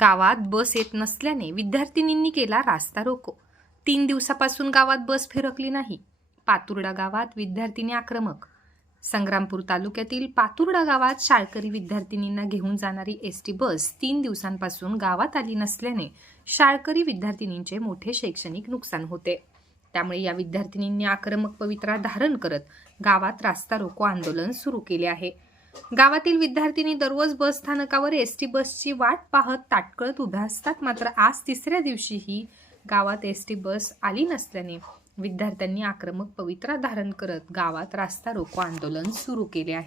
गावात बस येत नसल्याने विद्यार्थिनींनी केला रास्ता रोको. तीन दिवसापासून गावात बस फिरकली नाही. पातुर्डा गावात विद्यार्थिनी आक्रमक. संग्रामपूर तालुक्यातील पातुर्डा गावात शाळकरी विद्यार्थिनींना घेऊन जाणारी एस टी बस तीन दिवसांपासून गावात आली नसल्याने शाळकरी विद्यार्थिनींचे मोठे शैक्षणिक नुकसान होते. त्यामुळे या विद्यार्थिनींनी आक्रमक पवित्रा धारण करत गावात रास्ता रोको आंदोलन सुरू केले आहे. गावातील विद्यार्थिनी दररोज बस स्थानकावर एस टी बसची वाट पाहत ताटकळत उभ्या असतात. मात्र आज तिसऱ्या दिवशीही गावात एस टी बस आली नसल्याने विद्यार्थ्यांनी आक्रमक पवित्रा धारण करत गावात रास्ता रोको आंदोलन सुरू केले आहे.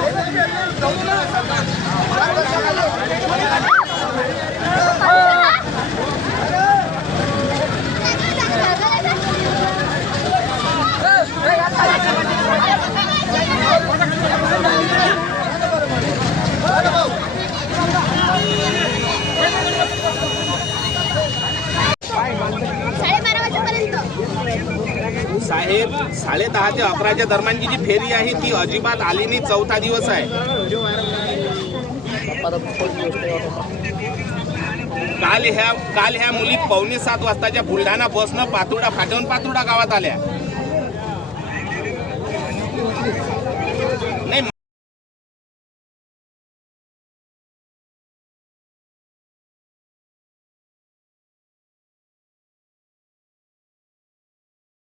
वाजेपर्यंत साडेदहा ते अकराच्या दरम्यानची जी फेरी आहे ती अजिबात आली नाही. चौथा दिवस आहे. काल ह्या काल ह्या मुली पावणे सात वाजताच्या बुलढाणा बसनं पातुडा फाटवून पातुडा गावात आल्या.